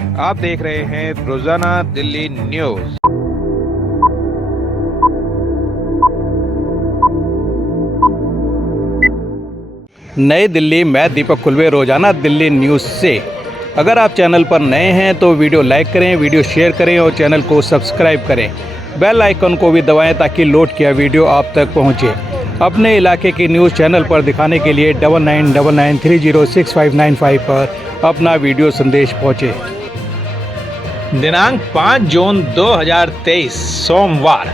आप देख रहे हैं रोजाना दिल्ली न्यूज। नई दिल्ली, मैं दीपक खुलवे, रोजाना दिल्ली न्यूज़ से। अगर आप चैनल पर नए हैं तो वीडियो लाइक करें, वीडियो शेयर करें और चैनल को सब्सक्राइब करें। बेल आइकन को भी दबाएं ताकि लोड किया वीडियो आप तक पहुंचे। अपने इलाके की न्यूज़ चैनल पर दिखाने के लिए 9999306595 पर अपना वीडियो संदेश पहुंचे। दिनांक 5 जून 2023 सोमवार,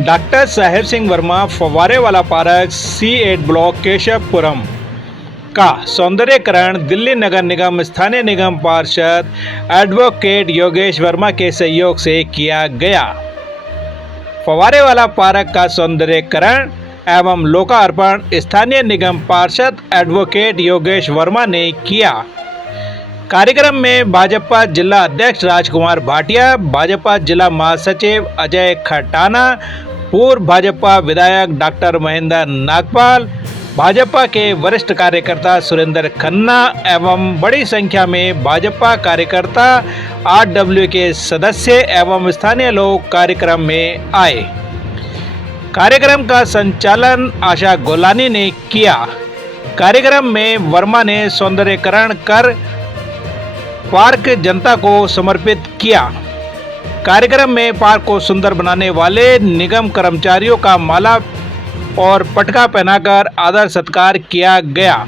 डॉक्टर साहेब सिंह वर्मा फव्वारे वाला पार्क C8 ब्लॉक केशवपुरम का सौंदर्यीकरण दिल्ली नगर निगम स्थानीय निगम पार्षद एडवोकेट योगेश वर्मा के सहयोग से किया गया। फव्वारे वाला पार्क का सौंदर्यीकरण एवं लोकार्पण स्थानीय निगम पार्षद एडवोकेट योगेश वर्मा ने किया। कार्यक्रम में भाजपा जिला अध्यक्ष राजकुमार भाटिया, भाजपा जिला महासचिव अजय खटाना, पूर्व भाजपा विधायक डॉक्टर महेंद्र नागपाल, भाजपा के वरिष्ठ कार्यकर्ता सुरेंद्र खन्ना एवं बड़ी संख्या में भाजपा कार्यकर्ता, RW के सदस्य एवं स्थानीय लोग कार्यक्रम में आए। कार्यक्रम का संचालन आशा गोलानी ने किया। कार्यक्रम में वर्मा ने सौंदर्यीकरण कर पार्क जनता को समर्पित किया। कार्यक्रम में पार्क को सुंदर बनाने वाले निगम कर्मचारियों का माला और पटका पहनाकर आदर सत्कार किया गया।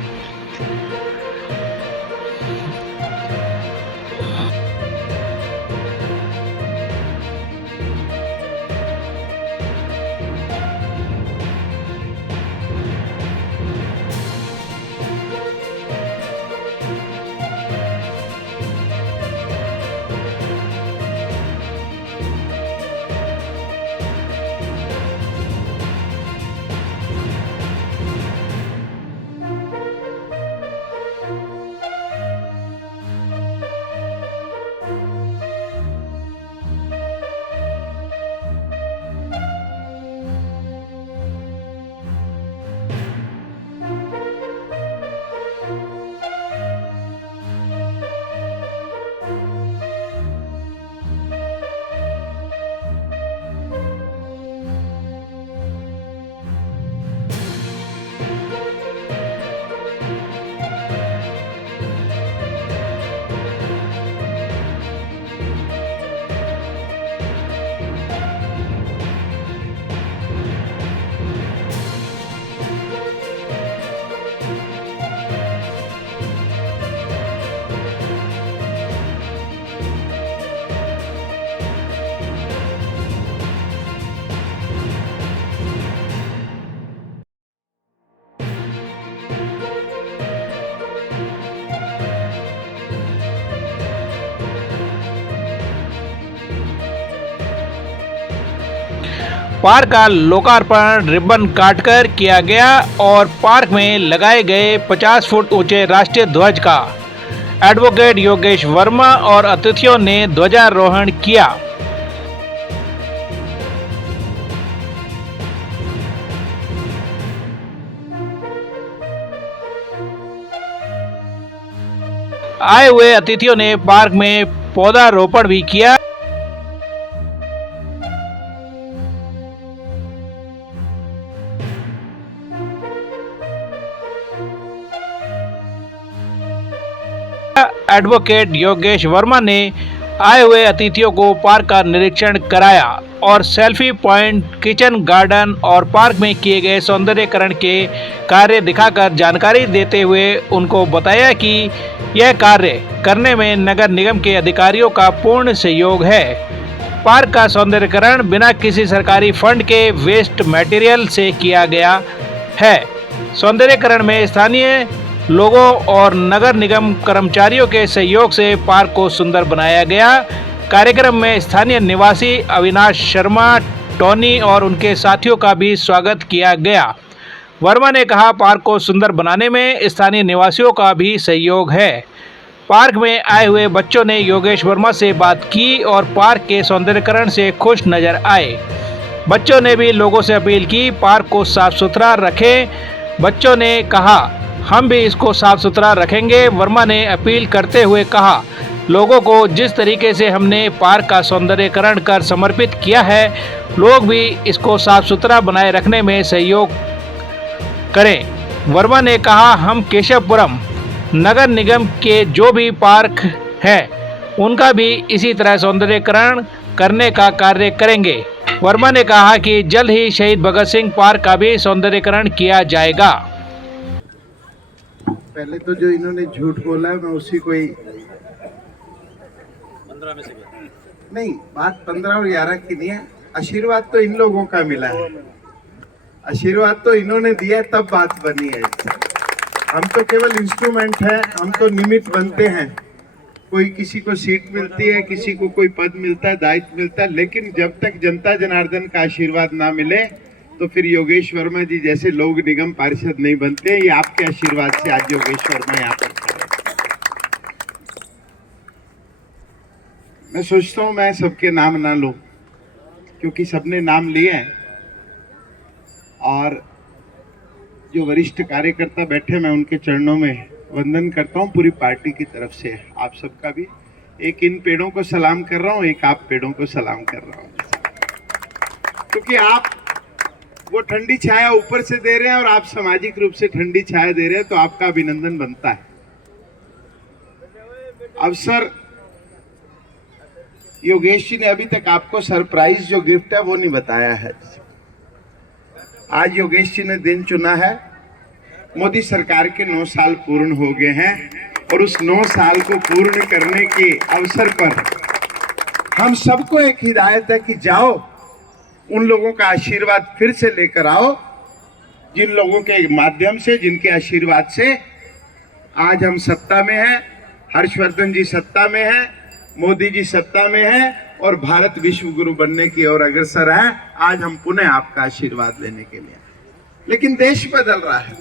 पार्क का लोकार्पण रिबन काटकर किया गया और पार्क में लगाए गए 50 फुट ऊंचे राष्ट्रीय ध्वज का एडवोकेट योगेश वर्मा और अतिथियों ने ध्वजारोहण किया। आए हुए अतिथियों ने पार्क में पौधारोपण भी किया। एडवोकेट योगेश वर्मा ने आए हुए अतिथियों को पार्क का निरीक्षण कराया और सेल्फी पॉइंट, किचन गार्डन और पार्क में किए गए सौंदर्यीकरण के कार्य दिखाकर जानकारी देते हुए उनको बताया कि यह कार्य करने में नगर निगम के अधिकारियों का पूर्ण सहयोग है। पार्क का सौंदर्यीकरण बिना किसी सरकारी फंड के वेस्ट मटेरियल से किया गया है। सौंदर्यीकरण में स्थानीय लोगों और नगर निगम कर्मचारियों के सहयोग से पार्क को सुंदर बनाया गया। कार्यक्रम में स्थानीय निवासी अविनाश शर्मा, टोनी और उनके साथियों का भी स्वागत किया गया। वर्मा ने कहा, पार्क को सुंदर बनाने में स्थानीय निवासियों का भी सहयोग है। पार्क में आए हुए बच्चों ने योगेश वर्मा से बात की और पार्क के सौंदर्यीकरण से खुश नजर आए। बच्चों ने भी लोगों से अपील की, पार्क को साफ सुथरा रखें। बच्चों ने कहा, हम भी इसको साफ सुथरा रखेंगे। वर्मा ने अपील करते हुए कहा, लोगों को जिस तरीके से हमने पार्क का सौंदर्यीकरण कर समर्पित किया है, लोग भी इसको साफ सुथरा बनाए रखने में सहयोग करें। वर्मा ने कहा, हम केशवपुरम नगर निगम के जो भी पार्क है उनका भी इसी तरह सौंदर्यीकरण करने का कार्य करेंगे। वर्मा ने कहा कि जल्द ही शहीद भगत सिंह पार्क का भी सौंदर्यीकरण किया जाएगा। पहले तो जो इन्होंने झूठ बोला है, मैं उसी को ही 15 में से नहीं, बात 15 और 11 की नहीं है। आशीर्वाद तो इन लोगों का मिला है, आशीर्वाद तो इन्होंने दिया है, तब बात बनी है। हम तो केवल इंस्ट्रूमेंट है, हम तो निमित्त बनते हैं। कोई किसी को सीट मिलती है, किसी को कोई पद मिलता है, दायित्व मिलता है, लेकिन जब तक जनता जनार्दन का आशीर्वाद ना मिले तो फिर योगेश वर्मा जी जैसे लोग निगम पार्षद नहीं बनते। ये आपके आशीर्वाद से आज योगेश वर्मा यहाँ पर खड़े। मैं सोचता हूँ मैं सबके नाम ना लूं, क्योंकि सबने नाम लिए हैं और जो वरिष्ठ कार्यकर्ता बैठे, मैं उनके चरणों में वंदन करता हूँ पूरी पार्टी की तरफ से। आप सबका भी एक इन पेड़ों को सलाम कर रहा हूँ, एक आप पेड़ों को सलाम कर रहा हूँ, क्योंकि आप वो ठंडी छाया ऊपर से दे रहे हैं और आप सामाजिक रूप से ठंडी छाया दे रहे हैं, तो आपका अभिनंदन बनता है। अवसर योगेश जी ने अभी तक आपको सरप्राइज जो गिफ्ट है वो नहीं बताया है। आज योगेश जी ने दिन चुना है, मोदी सरकार के 9 साल पूर्ण हो गए हैं और उस 9 साल को पूर्ण करने के अवसर पर हम सबको एक हिदायत है कि जाओ उन लोगों का आशीर्वाद फिर से लेकर आओ, जिन लोगों के माध्यम से, जिनके आशीर्वाद से आज हम सत्ता में हैं। हर्षवर्धन जी सत्ता में हैं, मोदी जी सत्ता में हैं और भारत विश्व गुरु बनने की ओर अग्रसर है। आज हम पुनः आपका आशीर्वाद लेने के लिए, लेकिन देश बदल रहा है।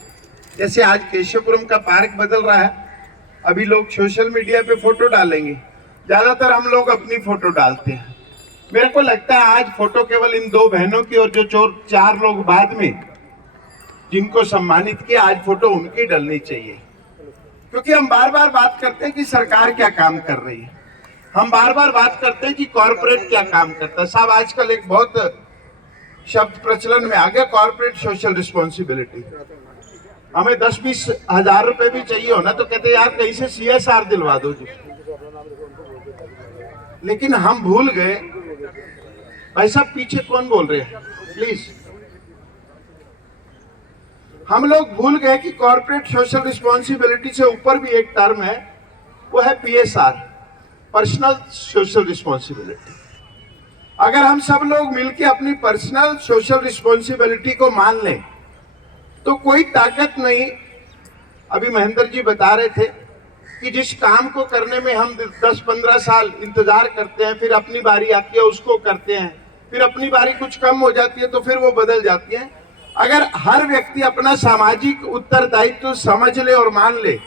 जैसे आज केशवपुरम का पार्क बदल रहा है, अभी लोग सोशल मीडिया पे फोटो डालेंगे, ज्यादातर हम लोग अपनी फोटो डालते हैं। मेरे को लगता है आज फोटो केवल इन 2 बहनों की और जो 4 लोग बाद में जिनको सम्मानित किया, आज फोटो उनकी डलनी चाहिए, क्योंकि हम बार बार बात करते हैं कि सरकार क्या काम कर रही है, हम बार बार बात करते हैं कि कॉर्पोरेट क्या काम करता है। साहब, आजकल एक बहुत शब्द प्रचलन में आ गया, कॉर्पोरेट सोशल रिस्पॉन्सिबिलिटी। हमें 10-20 हजार रुपए भी चाहिए हो ना तो कहते यार कहीं से CSR दिलवा दो जी। लेकिन हम भूल गए, भाई साहब पीछे कौन बोल रहे हैं प्लीज, हम लोग भूल गए कि कॉर्पोरेट सोशल रिस्पॉन्सिबिलिटी से ऊपर भी एक टर्म है, वो है PSR, पर्सनल सोशल रिस्पॉन्सिबिलिटी। अगर हम सब लोग मिलकर अपनी पर्सनल सोशल रिस्पॉन्सिबिलिटी को मान लें तो कोई ताकत नहीं। अभी महेंद्र जी बता रहे थे कि जिस काम को करने में हम 10-15 साल इंतजार करते हैं, फिर अपनी बारी आती है उसको करते हैं, फिर अपनी बारी कुछ कम हो जाती है तो फिर वो बदल जाती है। अगर हर व्यक्ति अपना सामाजिक उत्तरदायित्व समझ ले और मान ले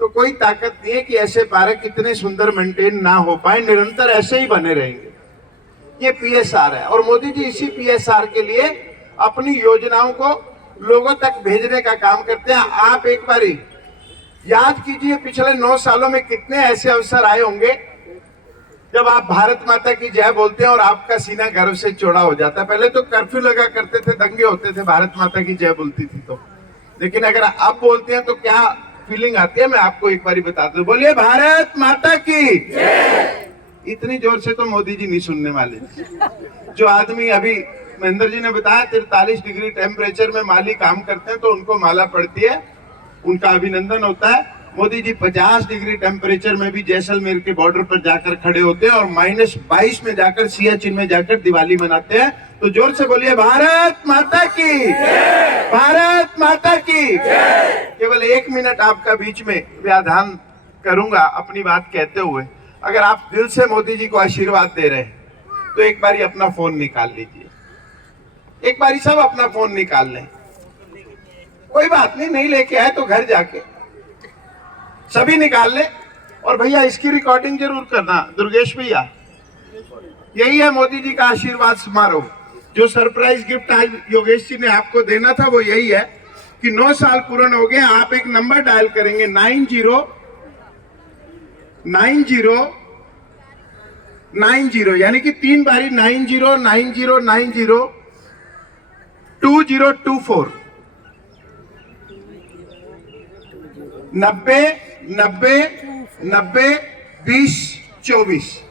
तो कोई ताकत नहीं है कि ऐसे पार्क इतने सुंदर मेंटेन ना हो पाए, निरंतर ऐसे ही बने रहेंगे। ये PSR है और मोदी जी इसी PSR के लिए अपनी योजनाओं को लोगों तक भेजने का काम करते हैं। आप एक बार याद कीजिए पिछले 9 सालों में कितने ऐसे अवसर आए होंगे जब आप भारत माता की जय बोलते हैं और आपका सीना गर्व से चौड़ा हो जाता है। पहले तो कर्फ्यू लगा करते थे, दंगे होते थे, भारत माता की जय बोलती थी तो, लेकिन अगर आप बोलते हैं तो क्या फीलिंग आती है, मैं आपको एक बार बताता हूँ। बोलिए भारत माता की जय। इतनी जोर से तो मोदी जी नहीं सुनने वाले। जो आदमी अभी महेंद्र जी ने बताया 43 डिग्री टेम्परेचर में माली काम करते हैं तो उनको माला पड़ती है, उनका अभिनंदन होता है। मोदी जी 50 डिग्री टेम्परेचर में भी जैसलमेर के बॉर्डर पर जाकर खड़े होते हैं और -22 में जाकर सियाचिन में जाकर दिवाली मनाते हैं। तो जोर से बोलिए भारत माता की जय, भारत माता की जय। केवल 1 मिनट आपका बीच में व्याधान करूंगा अपनी बात कहते हुए। अगर आप दिल से मोदी जी को आशीर्वाद दे रहे हैं तो एक बारी अपना फोन निकाल लीजिए, एक बारी सब अपना फोन निकाल लें। कोई बात नहीं, नहीं लेके आए तो घर जाके सभी निकाल ले। और भैया इसकी रिकॉर्डिंग जरूर करना, दुर्गेश भैया। यही है मोदी जी का आशीर्वाद समारोह। जो सरप्राइज गिफ्ट आज योगेश जी ने आपको देना था वो यही है कि 9 साल पूर्ण हो गए। आप एक नंबर डायल करेंगे 90 9090, यानी कि 3 बारी 909090 2024 9090902024।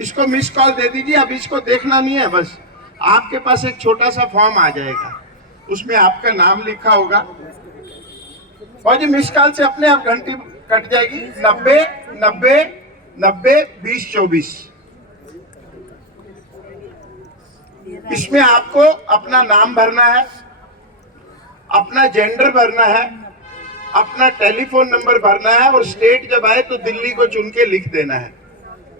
इसको मिस कॉल दे दीजिए। अब इसको देखना नहीं है, बस आपके पास एक छोटा सा फॉर्म आ जाएगा, उसमें आपका नाम लिखा होगा और जी मिस कॉल से अपने आप घंटी कट जाएगी। 9090902024। इसमें आपको अपना नाम भरना है, अपना जेंडर भरना है, अपना टेलीफोन नंबर भरना है और स्टेट जब आए तो दिल्ली को चुन के लिख देना है।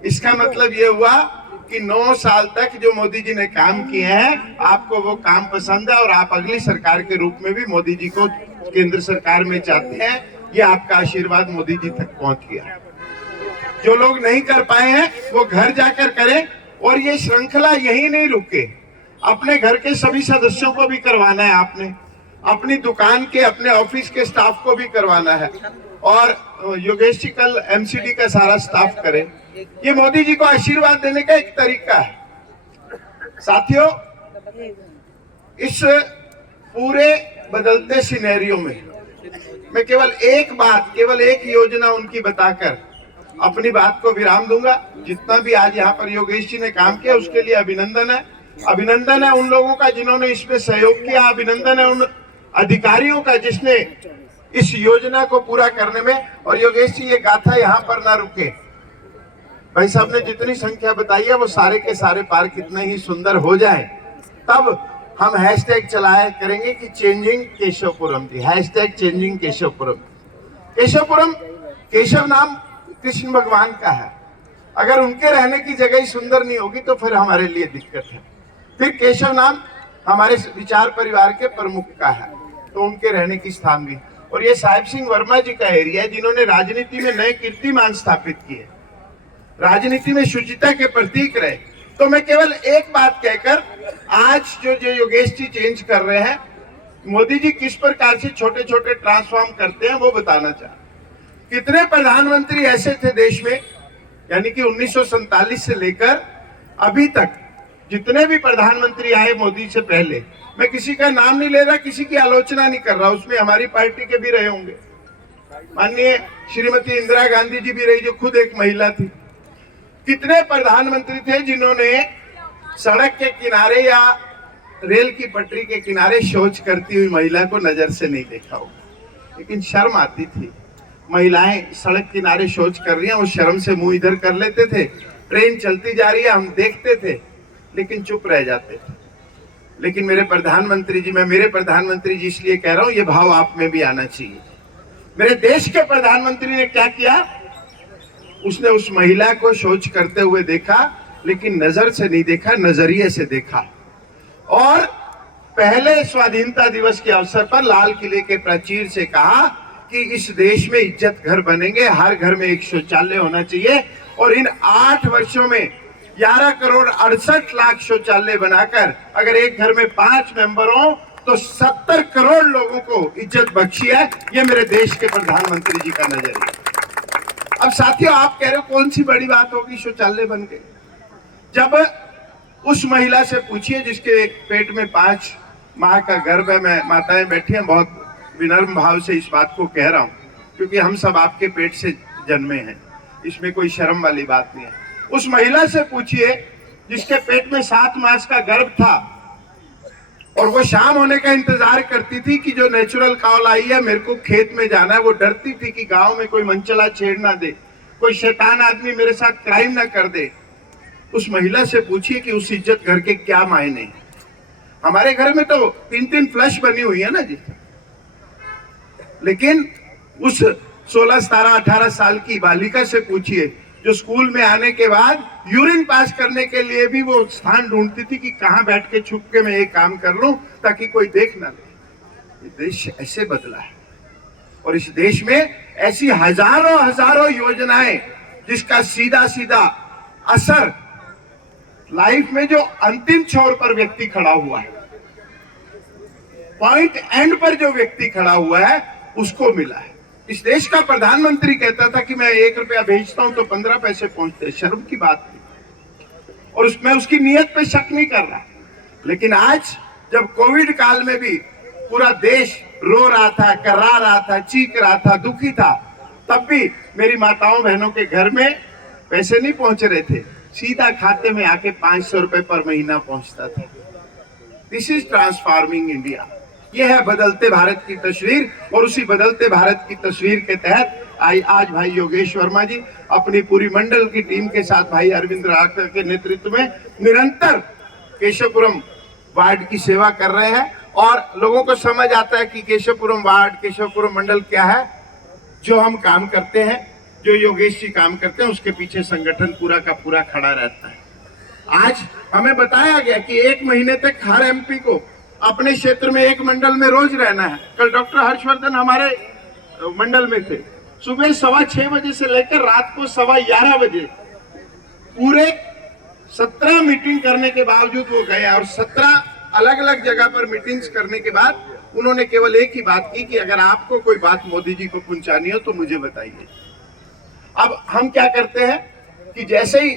इसका मतलब ये हुआ कि 9 साल तक जो मोदी जी ने काम किए हैं, आपको वो काम पसंद है और आप अगली सरकार के रूप में भी मोदी जी को केंद्र सरकार में चाहते हैं। ये आपका आशीर्वाद मोदी जी तक पहुंच गया। जो लोग नहीं कर पाए हैं वो घर जाकर करें और ये श्रृंखला यही नहीं रुके, अपने घर के सभी सदस्यों को भी करवाना है, आपने अपनी दुकान के, अपने ऑफिस के स्टाफ को भी करवाना है और योगेश जी कल एमसीडी का सारा स्टाफ करे। ये मोदी जी को आशीर्वाद देने का एक तरीका है। साथियों, इस पूरे बदलते सिनेरियो में मैं केवल एक योजना उनकी बताकर अपनी बात को विराम दूंगा। जितना भी आज यहाँ पर योगेश जी ने काम किया उसके लिए अभिनंदन है। अभिनंदन है उन लोगों का जिन्होंने इसमें सहयोग किया, अभिनंदन है उन अधिकारियों का जिसने इस योजना को पूरा करने में। और योगेश जी, ये गाथा यहाँ पर ना रुके। भाई साहब ने जितनी संख्या बताई है वो सारे के सारे पार्क कितने ही सुंदर हो जाए, तब हम हैशटैग चलाया करेंगे कि चेंजिंग केशवपुरम जी, हैशटैग चेंजिंग केशवपुरम। केशवपुरम, केशव नाम कृष्ण भगवान का है। अगर उनके रहने की जगह ही सुंदर नहीं होगी तो फिर हमारे लिए दिक्कत है। फिर केशव नाम हमारे विचार परिवार के प्रमुख का है, तो उनके रहने की स्थान भी। और ये साहिब सिंह वर्मा जी का एरिया है जिन्होंने राजनीति में नए कीर्तिमान स्थापित किए, राजनीति में शुचिता के प्रतीक रहे। तो मैं केवल एक बात कहकर आज जो योगेश जी चेंज कर रहे हैं, मोदी जी किस प्रकार से छोटे छोटे ट्रांसफॉर्म करते हैं वो बताना चाह। कितने प्रधानमंत्री ऐसे थे देश में, यानी कि 1947 से लेकर अभी तक जितने भी प्रधानमंत्री आए मोदी से पहले, मैं किसी का नाम नहीं ले रहा, किसी की आलोचना नहीं कर रहा, उसमें हमारी पार्टी के भी रहे होंगे। माननीय श्रीमती इंदिरा गांधी जी भी रही जो खुद एक महिला थी। कितने प्रधानमंत्री थे जिन्होंने सड़क के किनारे या रेल की पटरी के किनारे शौच करती हुई महिला को नजर से नहीं देखा होगा, लेकिन शर्म आती थी। महिलाएं सड़क किनारे शौच कर रही हैं, वो शर्म से मुंह इधर कर लेते थे। ट्रेन चलती जा रही है, हम देखते थे लेकिन चुप रह जाते थे। लेकिन मेरे प्रधानमंत्री जी, मैं मेरे प्रधानमंत्री जी इसलिए कह रहा हूं, ये भाव आप में भी आना चाहिए। मेरे देश के प्रधानमंत्री ने क्या किया, उसने उस महिला को शौच करते हुए देखा, लेकिन नजर से नहीं देखा, नजरिए से देखा। और पहले स्वाधीनता दिवस के अवसर पर लाल किले के प्राचीर से कहा कि इस देश में इज्जत घर बनेंगे, हर घर में एक शौचालय होना चाहिए। और इन 8 वर्षों में 11 करोड़ 68 लाख शौचालय बनाकर अगर एक घर में 5 मेंबर हो तो 70 करोड़ लोगों को इज्जत बख्शी है। ये मेरे देश के प्रधानमंत्री जी का नजरिया। अब साथियों, आप कह रहे हो कौन सी बड़ी बात होगी, शौचालय बन गए। जब उस महिला से पूछिए जिसके पेट में 5 माह का गर्भ है, मैं माताएं बैठी हैं, बहुत विनम्र भाव से इस बात को कह रहा हूं, क्योंकि हम सब आपके पेट से जन्मे हैं, इसमें कोई शर्म वाली बात नहीं है। उस महिला से पूछिए जिसके पेट में 7 मास का गर्भ था और वो शाम होने का इंतजार करती थी कि जो नेचुरल कॉल आई है मेरे को खेत में जाना है। वो डरती थी कि गांव में कोई मनचला छेड़ ना दे, कोई शैतान आदमी मेरे साथ क्राइम ना कर दे। उस महिला से पूछिए कि उस इज्जत घर के क्या मायने हैं। हमारे घर में तो 3-3 फ्लश बनी हुई है ना जी, लेकिन उस 16, 17, 18 साल की बालिका से पूछिए जो स्कूल में आने के बाद यूरिन पास करने के लिए भी वो स्थान ढूंढती थी कि कहां बैठ के छुप के मैं एक काम कर लूं ताकि कोई देख ना ले। ये देश ऐसे बदला है और इस देश में ऐसी हजारों योजनाएं जिसका सीधा सीधा असर लाइफ में जो अंतिम छोर पर व्यक्ति खड़ा हुआ है, पॉइंट एंड पर जो व्यक्ति खड़ा हुआ है, उसको मिला है। इस देश का प्रधानमंत्री कहता था कि मैं 1 रुपया भेजता हूं तो 15 पैसे पहुंचते। शर्म की बात थी और मैं उसकी नीयत पे शक नहीं कर रहा। लेकिन आज जब कोविड काल में भी पूरा देश रो रहा था, कर्रा रहा था, चीख रहा था, दुखी था, तब भी मेरी माताओं बहनों के घर में पैसे नहीं पहुंच रहे थे, सीधा खाते में आके 500 रुपए पर महीना पहुंचता था। This is transforming India. यह है बदलते भारत की तस्वीर। और उसी बदलते भारत की तस्वीर के तहत आज भाई योगेश वर्मा जी अपनी पूरी मंडल की टीम के साथ भाई अरविंद राठौर के नेतृत्व में निरंतर केशवपुरम वार्ड की सेवा कर रहे हैं। और लोगों को समझ आता है कि केशवपुरम वार्ड, केशवपुरम मंडल क्या है। जो हम काम करते हैं, जो योगेश जी काम करते हैं, उसके पीछे संगठन पूरा का पूरा खड़ा रहता है। आज हमें बताया गया कि 1 महीने तक हर एमपी को अपने क्षेत्र में एक मंडल में रोज रहना है। कल डॉक्टर हर्षवर्धन हमारे मंडल में थे। सुबह 6:15 बजे से लेकर रात को 11:15 बजे पूरे 17 मीटिंग करने के बावजूद वो गए और 17 अलग अलग जगह पर मीटिंग्स करने के बाद उन्होंने केवल एक ही बात की कि अगर आपको कोई बात मोदी जी को पहुंचानी हो तो मुझे बताइए। अब हम क्या करते हैं कि जैसे ही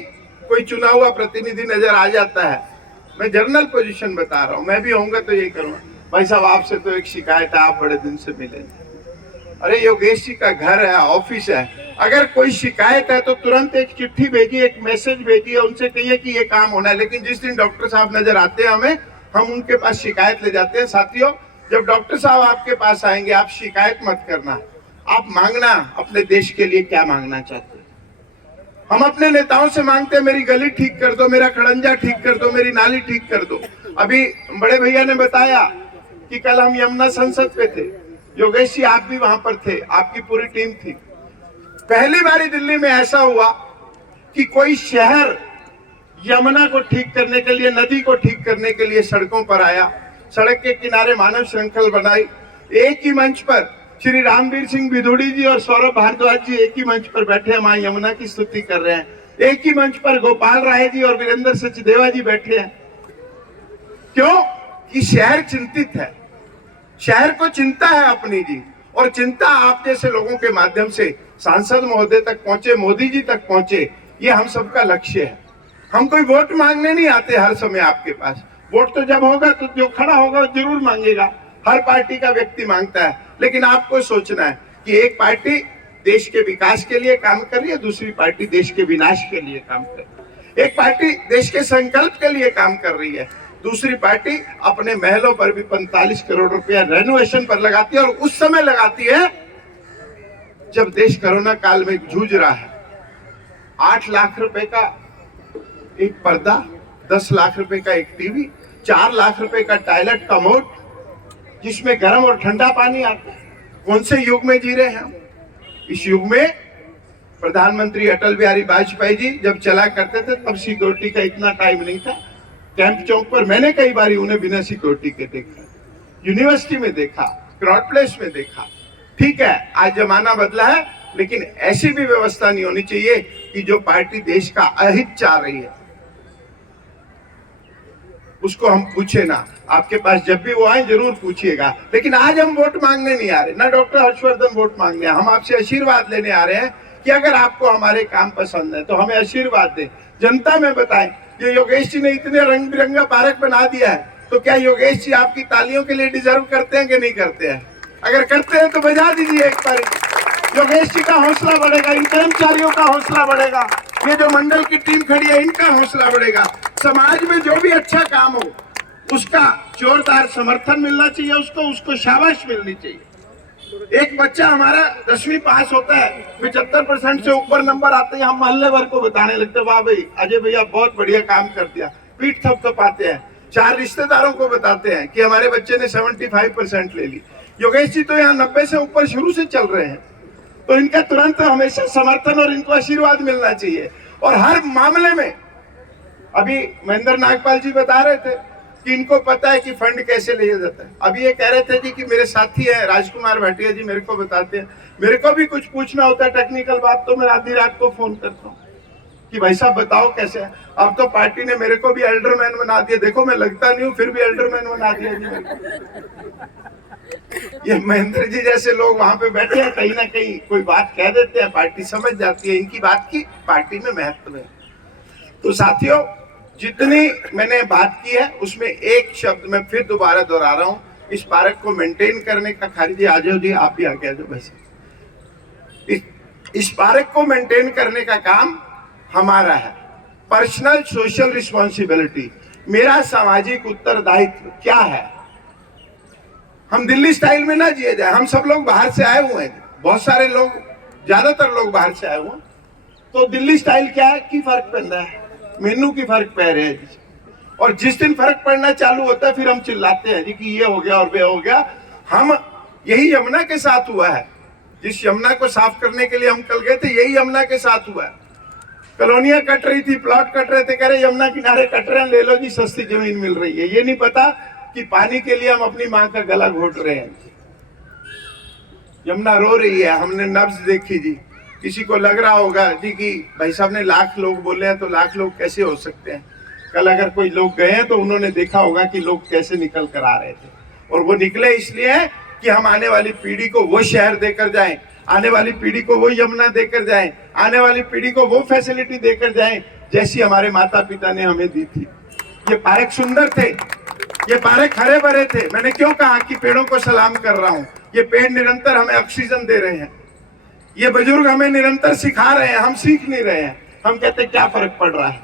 कोई चुना हुआ प्रतिनिधि नजर आ जाता है, मैं जनरल पोजीशन बता रहा हूं, मैं भी होऊंगा तो यही करूंगा, भाई साहब आपसे तो एक शिकायत है, आप बड़े दिन से मिले। अरे योगेश जी का घर है, ऑफिस है, अगर कोई शिकायत है तो तुरंत एक चिट्ठी भेजिए, एक मैसेज भेजिए, उनसे कहिए कि ये काम होना है। लेकिन जिस दिन डॉक्टर साहब नजर आते हैं हमें, हम उनके पास शिकायत ले जाते हैं। साथियों, जब डॉक्टर साहब आपके पास आएंगे, आप शिकायत मत करना, आप मांगना अपने देश के लिए क्या मांगना चाहते हैं। हम अपने नेताओं से मांगते हैं मेरी गली ठीक कर दो, मेरा खड़ंजा ठीक कर दो, मेरी नाली ठीक कर दो। अभी बड़े भैया ने बताया कि कल हम यमुना संसद पे थे, योगेश जी आप भी वहां पर थे, आपकी पूरी टीम थी। पहली बारी दिल्ली में ऐसा हुआ कि कोई शहर यमुना को ठीक करने के लिए, नदी को ठीक करने के लिए सड़कों पर आया, सड़क के किनारे मानव श्रृंखल बनाई। एक ही मंच पर श्री रामवीर सिंह बिधूड़ी जी और सौरभ भारद्वाज जी एक ही मंच पर बैठे हैं, मां यमुना की स्तुति कर रहे हैं। एक ही मंच पर गोपाल राय जी और वीरेंद्र सचदेवा जी बैठे हैं। क्यों? कि शहर चिंतित है, शहर को चिंता है अपनी जी, और चिंता आप जैसे लोगों के माध्यम से सांसद महोदय तक पहुंचे, मोदी जी तक पहुंचे, ये हम सबका लक्ष्य है। हम कोई वोट मांगने नहीं आते हर समय आपके पास। वोट तो जब होगा तो जो खड़ा होगा वो जरूर मांगेगा, हर पार्टी का व्यक्ति मांगता है। लेकिन आपको सोचना है कि एक पार्टी देश के विकास के लिए काम कर रही है, दूसरी पार्टी देश के विनाश के लिए काम कर रही है। एक पार्टी देश के संकल्प के लिए काम कर रही है, दूसरी पार्टी अपने महलों पर भी 45 करोड़ रुपया रेनोवेशन पर लगाती है, और उस समय लगाती है जब देश कोरोना काल में जूझ रहा है। 8 लाख रुपए का एक पर्दा, 10 लाख रुपए का एक टीवी, 4 लाख रुपए का टॉयलेट कमोड, जिसमें गर्म और ठंडा पानी आता है। कौन से युग में जी रहे हैं हम? इस युग में प्रधानमंत्री अटल बिहारी वाजपेयी जी जब चला करते थे तब सिक्योरिटी का इतना टाइम नहीं था। कैंप चौक पर मैंने कई बार उन्हें बिना सिक्योरिटी के देखा, यूनिवर्सिटी में देखा, क्रॉड प्लेस में देखा। ठीक है, आज जमाना बदला है, लेकिन ऐसी भी व्यवस्था नहीं होनी चाहिए कि जो पार्टी देश का अहित चाह रही है उसको हम पूछे ना। आपके पास जब भी वो आए जरूर पूछिएगा। लेकिन आज हम वोट मांगने नहीं आ रहे, ना डॉक्टर हर्षवर्धन वोट मांगने, हम आपसे आशीर्वाद लेने आ रहे हैं कि अगर आपको हमारे काम पसंद है तो हमें आशीर्वाद दें, जनता में बताएं। ये योगेश जी ने इतने रंग बिरंगा पार्क बना दिया है, तो क्या योगेश जी आपकी तालियों के लिए डिजर्व करते हैं कि नहीं करते हैं? अगर करते हैं तो बजा दीजिए एक बार। योगेश जी का हौसला बढ़ेगा, इन कर्मचारियों का हौसला बढ़ेगा, ये जो मंडल की टीम खड़ी है इनका हौसला बढ़ेगा। समाज में जो भी अच्छा काम हो उसका जोरदार समर्थन मिलना चाहिए, उसको शाबाश मिलनी चाहिए। एक बच्चा हमारा 10वीं पास होता है, 75% से ऊपर नंबर आते हैं, हम मोहल्ले भर को बताने लगते हैं, वाह भाई अजय भैया बहुत बढ़िया काम कर दिया, पीठ थपथपाते हैं। 4 रिश्तेदारों को बताते हैं कि हमारे बच्चे ने 75% ले ली। योगेश जी तो यहाँ 90 से ऊपर शुरू से चल रहे हैं, तो इनका तुरंत हमेशा समर्थन और इनको आशीर्वाद मिलना चाहिए। और हर मामले में, अभी महेंद्र नागपाल जी बता रहे थे कि इनको पता है कि फंड कैसे लिया जाता है। अभी ये कह रहे थे जी कि मेरे साथी है राजकुमार भाटिया जी, मेरे को बताते हैं, मेरे को भी कुछ पूछना होता है टेक्निकल बात तो मैं आधी रात को फोन करता हूँ कि भाई साहब बताओ कैसे है। अब तो पार्टी ने मेरे को भी एल्डरमैन बना दिया, देखो मैं लगता नहीं हूँ फिर भी एल्डरमैन बना दिया जी। ये महेंद्र जी जैसे लोग वहां पे बैठे हैं, कहीं ना कहीं कोई बात कह देते हैं, पार्टी समझ जाती है, इनकी बात की पार्टी में महत्व है। तो साथियों, जितनी मैंने बात की है उसमें एक शब्द मैं फिर दोबारा दोहरा रहा हूँ, इस पार्क को मेंटेन करने का, खारिजी आ जाओ जी, आप भी आ गए जो वैसे, इस पार्क को मेंटेन करने का काम हमारा है। पर्सनल सोशल रिस्पॉन्सिबिलिटी, मेरा सामाजिक उत्तरदायित्व क्या है। हम दिल्ली स्टाइल में ना जिए जाए, हम सब लोग बाहर से आए हुए हैं, बहुत सारे लोग, ज्यादातर लोग बाहर से आए हुए हैं, तो दिल्ली स्टाइल क्या है कि फर्क पड़ रहा है, मेनू की फर्क पड़ रहे हैं। और जिस दिन फर्क पड़ना चालू होता है फिर हम चिल्लाते हैं जी कि ये हो गया और वे हो गया। हम, यही यमुना के साथ हुआ है, जिस यमुना को साफ करने के लिए हम कल गए थे, यही यमुना के साथ हुआ है। कॉलोनियां कट रही थी, प्लॉट कट रहे थे, कह रहे यमुना किनारे कट रहे हैं, ले लो जी, सस्ती जमीन मिल रही है। ये नहीं पता कि पानी के लिए हम अपनी मां का गला घोट रहे हैं। यमुना रो रही है, हमने नब्ज देखी जी। किसी को लग रहा होगा जी कि भाई साहब ने लाख लोग बोले हैं, तो लाख लोग कैसे हो सकते हैं। कल अगर कोई लोग गए हैं तो उन्होंने देखा होगा कि लोग कैसे निकल कर आ रहे थे, और वो निकले इसलिए है कि हम आने वाली पीढ़ी को वो शहर देकर जाएं, आने वाली पीढ़ी को वो यमुना देकर जाएं, आने वाली पीढ़ी को वो फैसिलिटी देकर जाएं जैसी हमारे माता पिता ने हमें दी थी। ये पार्क सुंदर थे, ये पार्क हरे भरे थे। मैंने क्यों कहा कि पेड़ों को सलाम कर रहा हूं, ये पेड़ निरंतर हमें ऑक्सीजन दे रहे हैं, ये बुजुर्ग हमें निरंतर सिखा रहे हैं, हम सीख नहीं रहे हैं। हम कहते क्या फर्क पड़ रहा है,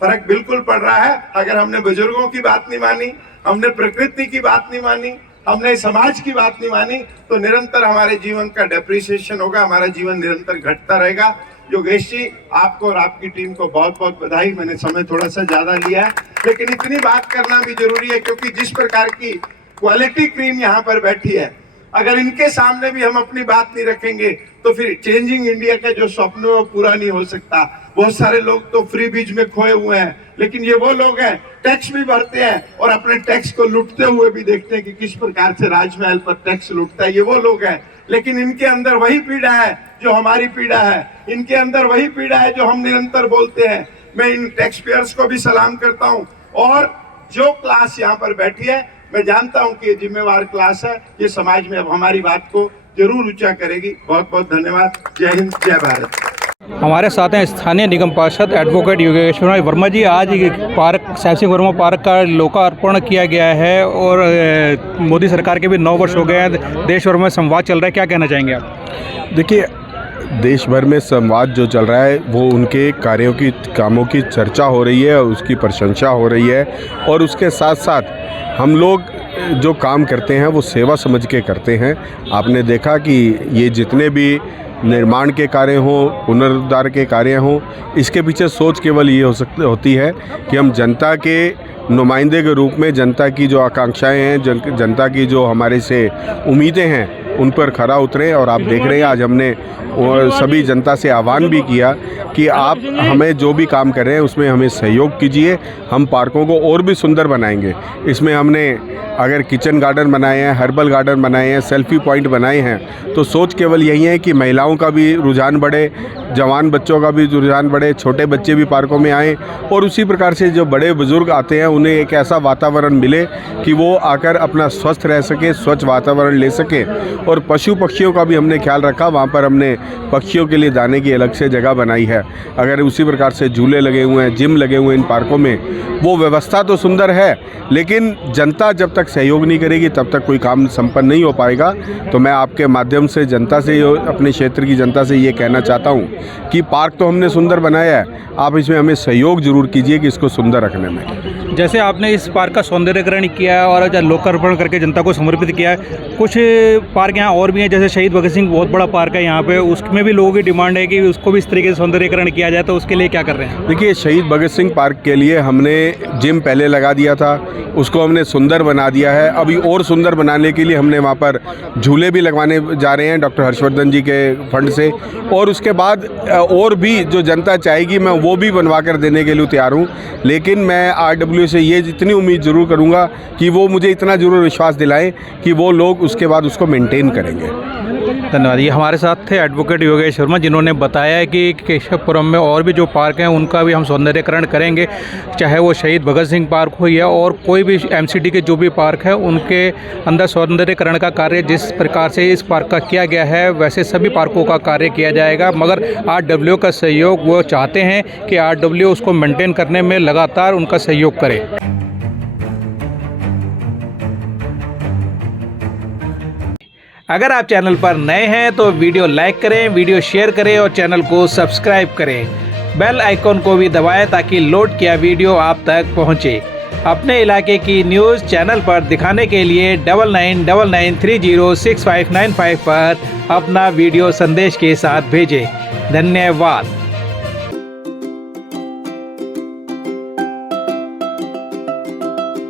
फर्क बिल्कुल पड़ रहा है। अगर हमने बुजुर्गों की बात नहीं मानी, हमने प्रकृति की बात नहीं मानी, हमने समाज की बात नहीं मानी, तो निरंतर हमारे जीवन का डेप्रिसिएशन होगा, हमारा जीवन निरंतर घटता रहेगा। योगेश जी, आपको और आपकी टीम को बहुत बहुत बधाई। मैंने समय थोड़ा सा ज्यादा लिया है, लेकिन इतनी बात करना भी जरूरी है, क्योंकि जिस प्रकार की क्वालिटी क्रीम यहाँ पर बैठी है, अगर इनके सामने भी हम अपनी बात नहीं रखेंगे तो फिर चेंजिंग इंडिया का जो स्वप्न है वो पूरा नहीं हो सकता। बहुत सारे लोग तो फ्री बीज में खोए हुए हैं, लेकिन ये वो लोग हैं, टैक्स भी भरते हैं और अपने टैक्स को लूटते हुए भी देखते हैं कि किस प्रकार से राजमहल पर टैक्स लूटता है। ये वो लोग हैं, लेकिन इनके अंदर वही पीड़ा है जो हमारी पीड़ा है, इनके अंदर वही पीड़ा है जो हम निरंतर बोलते हैं। मैं इन टैक्स पेयर्स को भी सलाम करता हूँ, और जो क्लास यहाँ पर बैठी है, मैं जानता हूं कि ये जिम्मेवार क्लास है, ये समाज में अब हमारी बात को जरूर ऊंचा करेगी। बहुत बहुत धन्यवाद। जय हिंद, जय भारत। हमारे साथ हैं स्थानीय निगम पार्षद एडवोकेट योगेश्वर वर्मा जी। आज पार्क साहेब सिंह वर्मा पार्क का लोकार्पण किया गया है और मोदी सरकार के भी 9 वर्ष हो गए हैं, देश भर में संवाद चल रहा है, क्या कहना चाहेंगे आप? देखिए, देश भर में संवाद जो चल रहा है वो उनके कामों की चर्चा हो रही है, उसकी प्रशंसा हो रही है, और उसके साथ साथ हम लोग जो काम करते हैं वो सेवा समझ के करते हैं। आपने देखा कि ये जितने भी निर्माण के कार्य हों, पुनरुद्धार के कार्य हों, इसके पीछे सोच केवल ये होती है कि हम जनता के नुमाइंदे के रूप में जनता की जो आकांक्षाएं हैं, जनता की जो हमारे से उम्मीदें हैं, उन पर खरा उतरें। और आप देख रहे हैं आज हमने सभी जनता से आह्वान भी किया कि आप हमें जो भी काम कर रहे हैं उसमें हमें सहयोग कीजिए, हम पार्कों को और भी सुंदर बनाएंगे। इसमें हमने अगर किचन गार्डन बनाए हैं, हर्बल गार्डन बनाए हैं, सेल्फी पॉइंट बनाए हैं, तो सोच केवल यही है कि महिलाओं का भी रुझान बढ़े, जवान बच्चों का भी रुझान बढ़े, छोटे बच्चे भी पार्कों में आएँ, और उसी प्रकार से जो बड़े बुजुर्ग आते हैं उन्हें एक ऐसा वातावरण मिले कि वो आकर अपना स्वस्थ रह सके, स्वच्छ वातावरण ले सके। और पशु पक्षियों का भी हमने ख्याल रखा, वहाँ पर हमने पक्षियों के लिए दाने की अलग से जगह बनाई है। अगर उसी प्रकार से झूले लगे हुए हैं, जिम लगे हुए हैं इन पार्कों में, वो व्यवस्था तो सुंदर है, लेकिन जनता जब तक सहयोग नहीं करेगी तब तक कोई काम संपन्न नहीं हो पाएगा। तो मैं आपके माध्यम से जनता से, अपने क्षेत्र की जनता से ये कहना चाहता हूँ कि पार्क तो हमने सुंदर बनाया है, आप इसमें हमें सहयोग जरूर कीजिए कि इसको सुंदर रखने में। जैसे आपने इस पार्क का सौंदर्यीकरण किया और लोकार्पण करके जनता को समर्पित किया है, कुछ पार्क यहाँ और भी हैं, जैसे शहीद भगत सिंह बहुत बड़ा पार्क है यहाँ पे, उसमें भी लोगों की डिमांड है कि उसको भी इस तरीके से सौंदर्यीकरण किया जाए, तो उसके लिए क्या कर रहे हैं? देखिए, शहीद भगत सिंह पार्क के लिए हमने जिम पहले लगा दिया था, उसको हमने सुंदर बना दिया है। अभी और सुंदर बनाने के लिए हमने वहाँ पर झूले भी लगवाने जा रहे हैं डॉक्टर हर्षवर्धन जी के फंड से, और उसके बाद और भी जो जनता चाहेगी मैं वो भी बनवा कर देने के लिए तैयार हूँ। लेकिन मैं RW से ये इतनी उम्मीद ज़रूर करूँगा कि वो मुझे इतना ज़रूर विश्वास दिलाएं कि वो लोग उसके बाद उसको मेंटेन करेंगे। धन्यवाद। ये हमारे साथ थे एडवोकेट योगेश शर्मा, जिन्होंने बताया है कि केशवपुरम में और भी जो पार्क हैं उनका भी हम सौंदर्यकरण करेंगे, चाहे वो शहीद भगत सिंह पार्क हो या और कोई भी एमसीडी के जो भी पार्क है उनके अंदर सौंदर्यकरण का कार्य जिस प्रकार से इस पार्क का किया गया है वैसे सभी पार्कों का कार्य किया जाएगा। मगर आरडब्ल्यू का सहयोग, वो चाहते हैं कि आरडब्ल्यू उसको मेंटेन करने में लगातार उनका सहयोग करे। अगर आप चैनल पर नए हैं तो वीडियो लाइक करें, वीडियो शेयर करें और चैनल को सब्सक्राइब करें। बेल आइकॉन को भी दबाएं ताकि लोड किया वीडियो आप तक पहुंचे। अपने इलाके की न्यूज़ चैनल पर दिखाने के लिए 9999306595 पर अपना वीडियो संदेश के साथ भेजें। धन्यवाद।